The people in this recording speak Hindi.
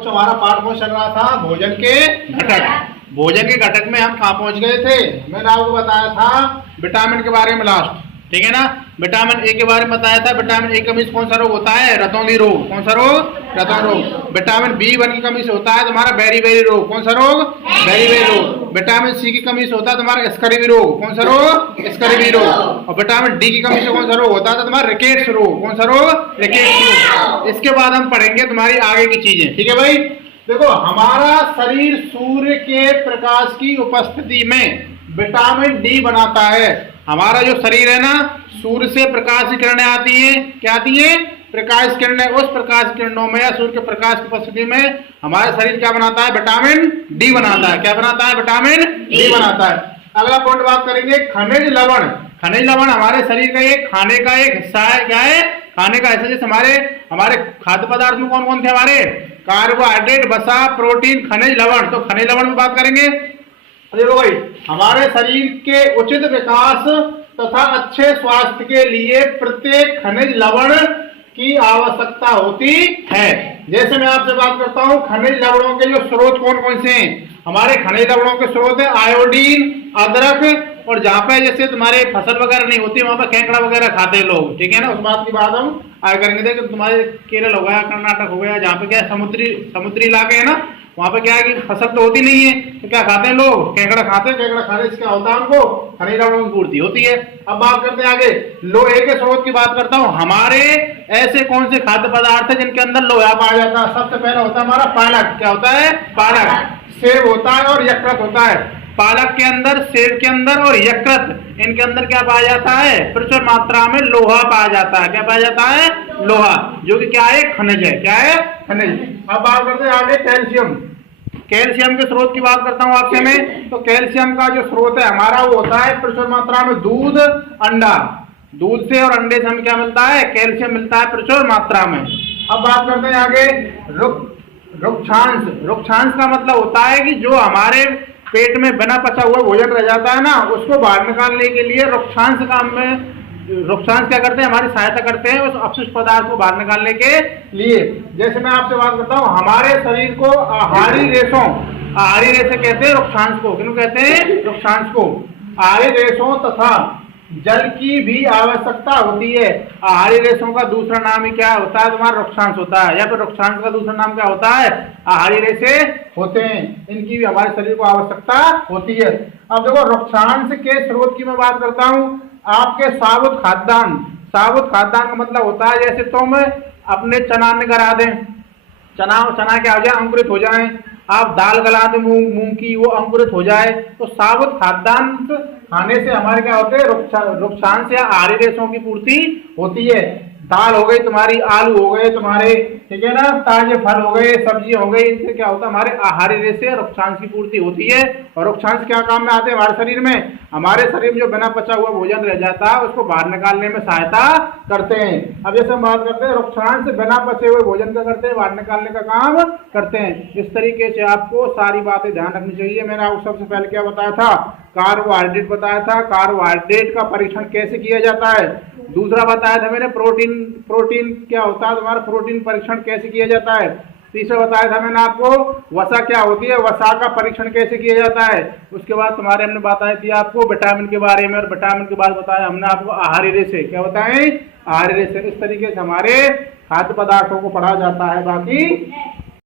बच्चों हमारा पाठ कौन चल रहा था? भोजन के घटक। भोजन के घटक में हम कहाँ पहुंच गए थे? मैंने आपको बताया था विटामिन के बारे में लास्ट, ठीक है ना। विटामिन ए के बारे में बताया था। विटामिन ए की कमी से कौन सा रोग होता है? रतौंधी रोग। कौन सा रोग? रतौंधी रोग। विटामिन बी1 की कमी से होता है तुम्हारा बेरी रोग। कौन सा रोग? बेरी रोग। विटामिन सी की कमी से होता है तुम्हारा स्कर्वी रोग। कौन सा रोग? स्कर्वी रोग। और विटामिन डी की कमी से कौन सा रोग होता है तुम्हारा? रिकेट्स रोग। कौन सा रोग? रिकेट्स रोग। इसके बाद हम पढ़ेंगे तुम्हारी आगे की चीजें, ठीक है भाई। देखो, हमारा शरीर सूर्य के प्रकाश की उपस्थिति में विटामिन डी बनाता है। हमारा जो शरीर है ना, सूर्य से प्रकाश की किरणें आती हैं। क्या आती हैं? प्रकाश किरणें। उस प्रकाश किरणों में या सूर्य के प्रकाश की उपस्थिति में हमारा शरीर क्या बनाता है? विटामिन डी बनाता है। क्या बनाता है? विटामिन डी बनाता है। अगला पॉइंट बात करेंगे खनिज लवण। खनिज लवण हमारे शरीर का एक खाने का एक हिस्सा है। क्या है? खाने का हिस्सा। जैसे हमारे खाद्य पदार्थ में कौन कौन थे? हमारे कार्बोहाइड्रेट, वसा, प्रोटीन, खनिज लवण। तो खनिज लवण में बात करेंगे। देखो भाई, हमारे शरीर के उचित विकास तथा अच्छे स्वास्थ्य के लिए प्रत्येक खनिज लवण की आवश्यकता होती है। जैसे मैं आपसे बात करता हूं, खनिज लवणों के जो स्रोत कौन कौन से हैं? हमारे खनिज लवणों के स्रोत है आयोडीन, अदरक, और जहाँ पे जैसे तुम्हारे फसल वगैरह नहीं होती वहां पर केकड़ा वगैरह खाते हैं लोग, ठीक है ना। उस बात की बात हम आगे करेंगे। देखो, तुम्हारे केरल हो गया, कर्नाटक हो गया, जहाँ पे क्या समुद्री इलाके है ना, वहां पे क्या है कि फसल तो होती नहीं है, तो क्या खाते हैं लोग? केकड़ा खाते हैं। केकड़ा खाने से क्या होता है? उनको खनिज लवणों की पूर्ति होती है। अब बात करते हैं आगे लोहे के स्रोत की बात करता हूँ। हमारे ऐसे कौन से खाद्य पदार्थ है जिनके अंदर लोहा पाया जाता है? सबसे पहले होता है हमारा पालक। क्या होता है? पालक। सेब होता है और यकृत होता है। पालक के अंदर, सेब के अंदर और यकृत, इनके अंदर क्या पाया जाता है? प्रचुर मात्रा में लोहा पाया जाता है। क्या पाया जाता है? लोहा, जो कि क्या है? खनिज है। क्या है? खनिज। अब बात करते हैं आगे कैल्शियम। कैल्शियम के स्रोत की बात करता हूं आपसे मैं। तो कैल्शियम का जो स्रोत है हमारा वो होता है प्रचुर मात्रा में दूध, अंडा। दूध से और अंडे से हमें क्या मिलता है? कैल्शियम मिलता है प्रचुर मात्रा में। अब बात करते हैं आगे रुक्षांश। रुक्षांश का मतलब होता है कि जो हमारे पेट में बिना पचा हुआ भोजन रह जाता है ना, उसको बाहर निकालने के लिए रुक्षांश क्या करते हैं? हमारी सहायता करते हैं उस अपशिष्ट पदार्थ को बाहर निकालने के लिए। जैसे मैं आपसे बात करता हूँ, हमारे शरीर को आहारी रेशे कहते हैं रुक्षांश को। किसको कहते हैं? रुक्षांश को। आहारी रेशों तथा जल की भी आवश्यकता होती है। आहारी रेशों का दूसरा नाम ही क्या होता है? तुम्हारा रुक्षांश होता है। या फिर रुक्षांश का दूसरा नाम क्या होता है? आहारी रेशे होते हैं। इनकी भी हमारे शरीर को आवश्यकता होती है। अब देखो, रुक्षांश के स्रोत की मैं बात करता हूँ। आपके साबुत खाद्यान्न का मतलब होता है जैसे तुम अपने चना निगरा दें, चना क्या हो जाए? अंकुरित हो जाए। आप दाल गला दें मूंग की, वो अंकुरित हो जाए। तो साबुत खाद्यान्न खाने से हमारे क्या होते हैं? रुक्षांश या आहारी रेशों की पूर्ति होती है। दाल हो गई तुम्हारी, आलू हो गए तुम्हारे, ठीक है ना, ताजे फल हो गए, सब्जी हो गई, इनसे क्या होता है? हमारे आहारी रेशे रुक्षांश की पूर्ति होती है। और रुक्षांश क्या काम में आते हैं हमारे शरीर में? हमारे शरीर में जो बिना पचा हुआ भोजन रह जाता है उसको बाहर निकालने में सहायता करते हैं। अब जैसे हम बात करते हैं रुक्षांश बिना पचे हुए भोजन का करते हैं, बाहर निकालने का काम करते हैं। इस तरीके से आपको सारी बातें ध्यान रखनी चाहिए। मैंने आपको सबसे पहले क्या बताया था? कार्बोहाइड्रेट बताया था। कार्बोहाइड्रेट का परीक्षण कैसे किया जाता है? दूसरा बताया था मैंने प्रोटीन क्या होता है तुम्हारा? प्रोटीन परीक्षण कैसे किया जाता है? तीसरा बताया था मैंने आपको वसा क्या होती है, वसा का परीक्षण कैसे किया जाता है। उसके बाद तुम्हारे हमने बताई थी आपको विटामिन के बारे में, और विटामिन के बाद बताया हमने आपको आहारी रेशे। क्या बताएं? आहारी रेशे। इस तरीके से हमारे खाद्य पदार्थों को पढ़ा जाता है। बाकी